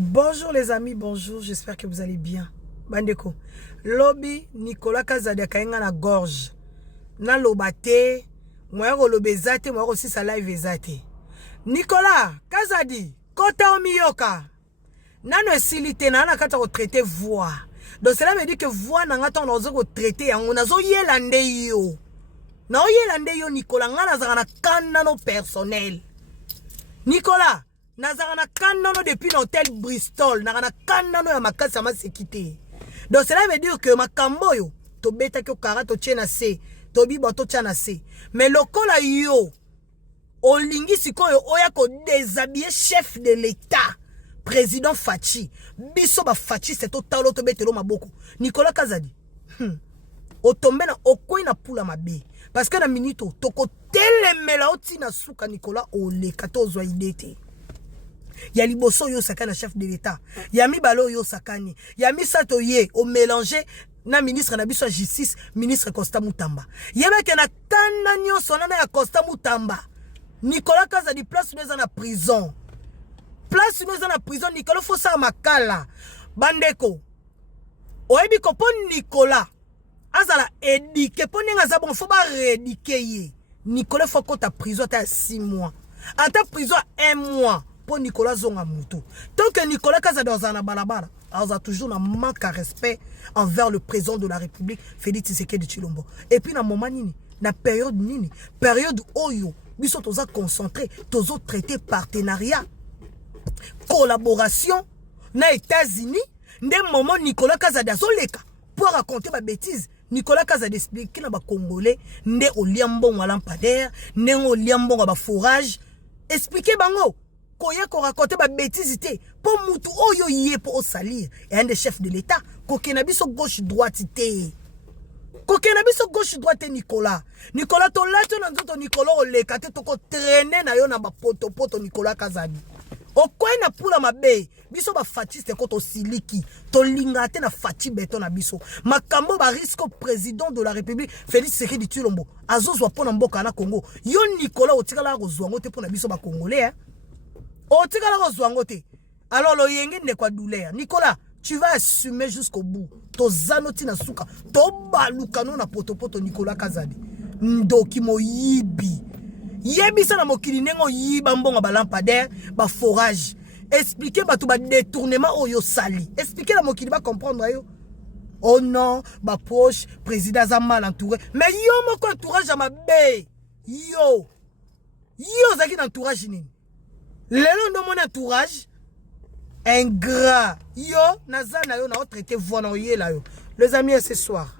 Bonjour les amis, bonjour, j'espère que vous allez bien. Bandeko, lobby Nicolas Kazadi akainga na gorge. Na lobate, moi lobezate, moi aussi sa live ezate. Nicolas Kazadi, kota omiyoka. Nano esilite na kata ko traiter voix. Donc cela veut dire que voix na ngata on ozo ko traiter yango nazo yelande yo. Na oyelande yo Nicolas ngana zana kana no personnel. Nicolas Nazarana kanano depuis l'hôtel Bristol, Nazarana kanano ya makasi ya masekite. Donc cela veut dire que makambo yo to beta ko karato tchena se, to bibo to tchana se. Mais lokola yo olingi sikoyo oya ko déshabiller chef de l'état, président Fachi. Biso ba Fachi c'est total to betelo maboko. Nicolas Kazadi. Otombe na okoi na pula mabe. Parce que na minute toko telemela oti na suka Nicolas ole 14 idete. Y'a liboso yo sakana chef de l'état. Y'a mi balo yo sakani. Y'a mi sato ye au mélanger na ministre na biso justice ministre Costa Mutamba. Y'a meke na tanda nyo sonana ya Costa Mutamba. Nicolas Kazadi place nous na prison. Place nous na prison Nicolas faut ça makala. Bandeko. Oebi ko pon Nicolas. Azala éduqué pon nga za bon faut ba rééduquer ye. Nicolas faut ko ta prison ta 6 mois. À ta prison 1 mois. Nicolas Zonga Moutou. Tant que Nicolas Kazadozana Balabala, a toujours un manque à respect envers le président de la République, Félix Tshisekedi Tshilombo. Et puis, dans moment nini, na période nini, période oyo, biso toza concentré, tozo traité partenariat, collaboration, na États-Unis, d'un moment Nicolas Kazadazoleka, pour raconter ma bêtise. Nicolas Kazadi explique na ba Congolais, ne au liambon à lampadaire, ne au liambon à ba forage, expliquez bango. Koya ko raconter ba bêtise té pour mutu oyo yé pour salir et un des chefs de l'état ko kenabiso gauche droite té ko kenabiso gauche droite Nicolas to lato na nzoto Nicolas o lekate to ko traîner na yo na ba poto Nicolas Kazadi o koina pula mabe biso ba fatiste ko to siliki to lingate na fati beto na biso makambo ba risque président de la République Félix Tshisekedi Tshilombo azozwa pona mboka na Congo yo Nicolas o tikala ko zwango te pona biso ba Congolais hein? Alors le yenge ne kwa douleur. Nicolas, tu vas assumer jusqu'au bout. To zanoti na suka, to balukano na poto Nicolas Kazadi. Ndoki mo yibi. Yebi sa na mokili nengo yiba mbonga ba lampadaire, ba forage. Expliquez ba tout ba détournement oyo sali. Expliquez la mokili ba comprendre yo. Oh non, ba proche président za mal entouré. Mais yo moko entourage à ma bé. Yo zaki entourage nini. Le nom de mon entourage, ingrat. Yo, nazana yo na traité voix na yo. Les amis, ce soir.